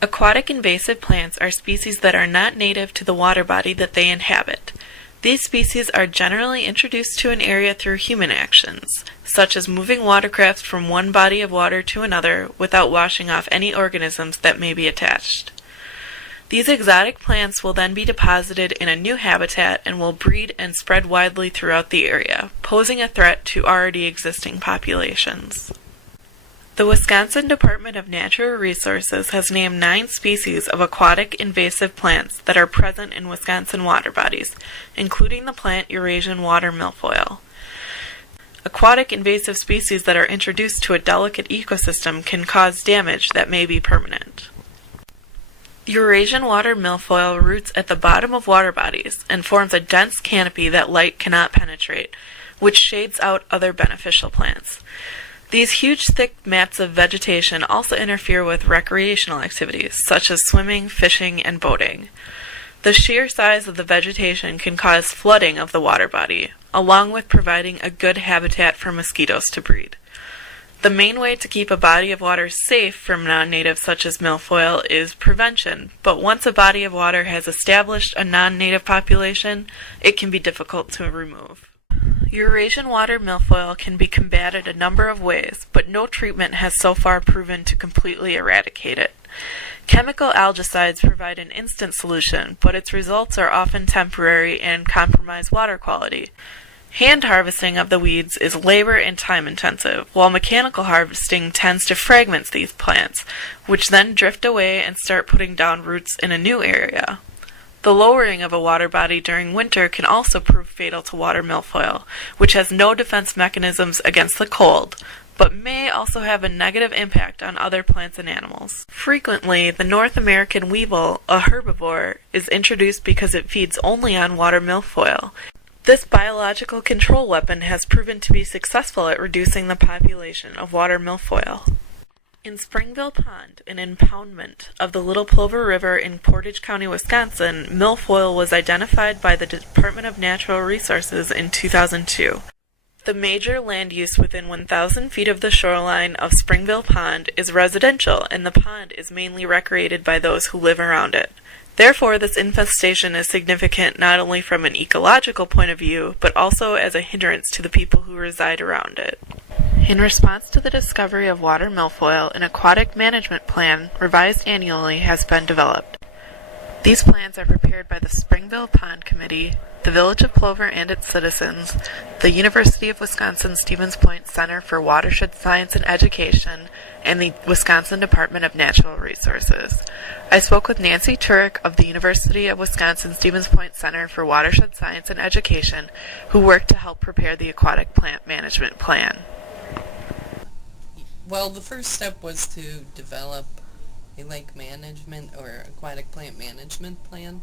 Aquatic invasive plants are species that are not native to the water body that they inhabit. These species are generally introduced to an area through human actions, such as moving watercraft from one body of water to another without washing off any organisms that may be attached. These exotic plants will then be deposited in a new habitat and will breed and spread widely throughout the area, posing a threat to already existing populations. The Wisconsin Department of Natural Resources has named 9 species of aquatic invasive plants that are present in Wisconsin water bodies, including the plant Eurasian water milfoil. Aquatic invasive species that are introduced to a delicate ecosystem can cause damage that may be permanent. Eurasian water milfoil roots at the bottom of water bodies and forms a dense canopy that light cannot penetrate, which shades out other beneficial plants. These huge, thick mats of vegetation also interfere with recreational activities, such as swimming, fishing, and boating. The sheer size of the vegetation can cause flooding of the water body, along with providing a good habitat for mosquitoes to breed. The main way to keep a body of water safe from non-natives such as milfoil is prevention, but once a body of water has established a non-native population, it can be difficult to remove. Eurasian water milfoil can be combated a number of ways, but no treatment has so far proven to completely eradicate it. Chemical algicides provide an instant solution, but its results are often temporary and compromise water quality. Hand harvesting of the weeds is labor and time intensive, while mechanical harvesting tends to fragment these plants, which then drift away and start putting down roots in a new area. The lowering of a water body during winter can also prove fatal to water milfoil, which has no defense mechanisms against the cold, but may also have a negative impact on other plants and animals. Frequently, the North American weevil, a herbivore, is introduced because it feeds only on water milfoil. This biological control weapon has proven to be successful at reducing the population of water milfoil. In Springville Pond, an impoundment of the Little Plover River in Portage County, Wisconsin, milfoil was identified by the Department of Natural Resources in 2002. The major land use within 1,000 feet of the shoreline of Springville Pond is residential, and the pond is mainly recreated by those who live around it. Therefore, this infestation is significant not only from an ecological point of view, but also as a hindrance to the people who reside around it. In response to the discovery of water milfoil, an aquatic management plan, revised annually, has been developed. These plans are prepared by the Springville Pond Committee, the Village of Plover and its citizens, the University of Wisconsin-Stevens Point Center for Watershed Science and Education, and the Wisconsin Department of Natural Resources. I spoke with Nancy Turek of the University of Wisconsin-Stevens Point Center for Watershed Science and Education, who worked to help prepare the aquatic plant management plan. Well, the first step was to develop a lake management or aquatic plant management plan.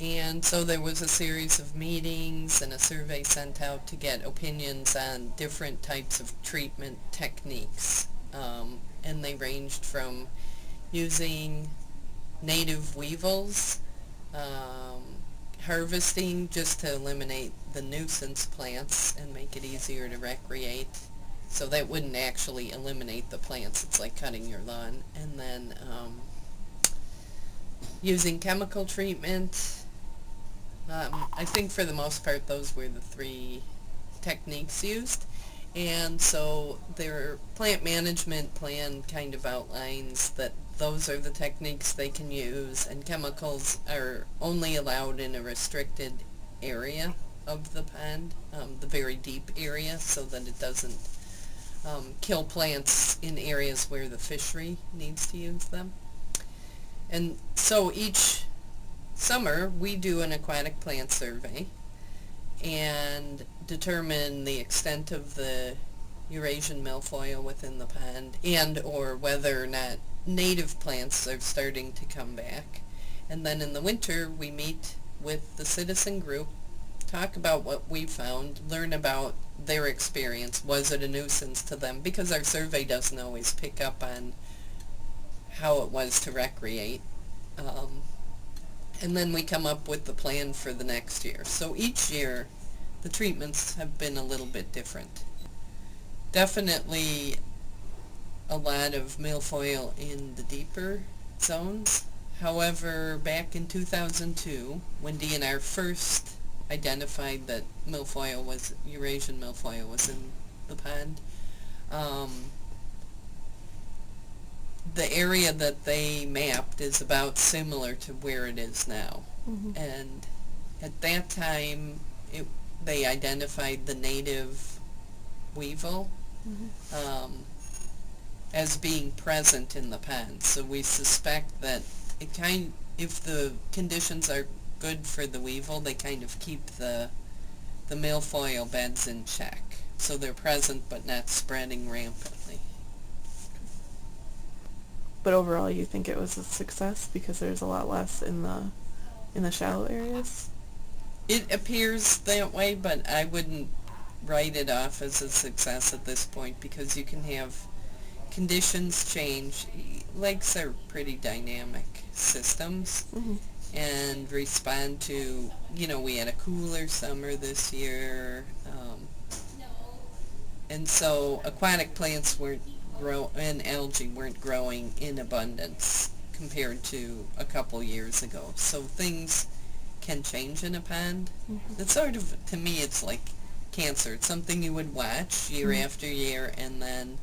And so there was a series of meetings and a survey sent out to get opinions on different types of treatment techniques. And they ranged from using native weevils, harvesting just to eliminate the nuisance plants and make it easier to recreate. So that wouldn't actually eliminate the plants. It's like cutting your lawn. And then using chemical treatment. I think for the most part those were the 3 techniques used. And so their plant management plan kind of outlines that those are the techniques they can use, and chemicals are only allowed in a restricted area of the pond, the very deep area, so that it doesn't kill plants in areas where the fishery needs to use them. And so each summer we do an aquatic plant survey and determine the extent of the Eurasian milfoil within the pond, and or whether or not native plants are starting to come back. And then in the winter we meet with the citizen group, talk about what we found, learn about their experience. Was it a nuisance to them? Because our survey doesn't always pick up on how it was to recreate. And then we come up with the plan for the next year. So each year the treatments have been a little bit different. Definitely a lot of milfoil in the deeper zones. However, back in 2002, when DNR first identified that Eurasian milfoil was in the pond, the area that they mapped is about similar to where it is now. And at that time, they identified the native weevil as being present in the pond. So we suspect that if the conditions are good for the weevil, they kind of keep the milfoil beds in check. So they're present but not spreading rampantly. But overall, you think it was a success because there's a lot less in the shallow areas? It appears that way, but I wouldn't write it off as a success at this point because you can have conditions change. Lakes are pretty dynamic systems and respond to, we had a cooler summer this year, and so aquatic plants and algae weren't growing in abundance compared to a couple years ago. So things can change in a pond. It's sort of, to me, it's like cancer. It's something you would watch year after year, and then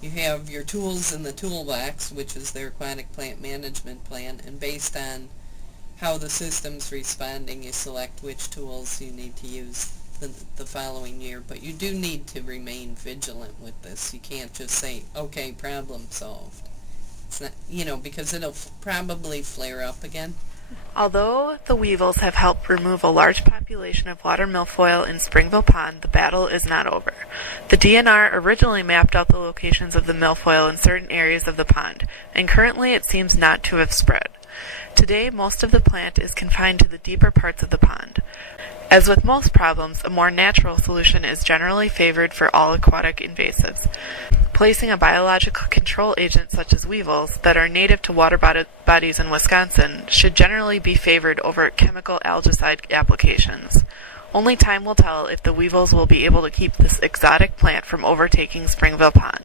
you have your tools in the toolbox, which is their aquatic plant management plan, and based on how the system's responding, you select which tools you need to use the following year. But you do need to remain vigilant with this. You can't just say, okay, problem solved. It's not, because it'll probably flare up again. Although the weevils have helped remove a large population of water milfoil in Springville Pond, the battle is not over. The DNR originally mapped out the locations of the milfoil in certain areas of the pond, and currently it seems not to have spread. Today, most of the plant is confined to the deeper parts of the pond. As with most problems, a more natural solution is generally favored for all aquatic invasives. Placing a biological control agent such as weevils that are native to water bodies in Wisconsin should generally be favored over chemical algicide applications. Only time will tell if the weevils will be able to keep this exotic plant from overtaking Springville Pond.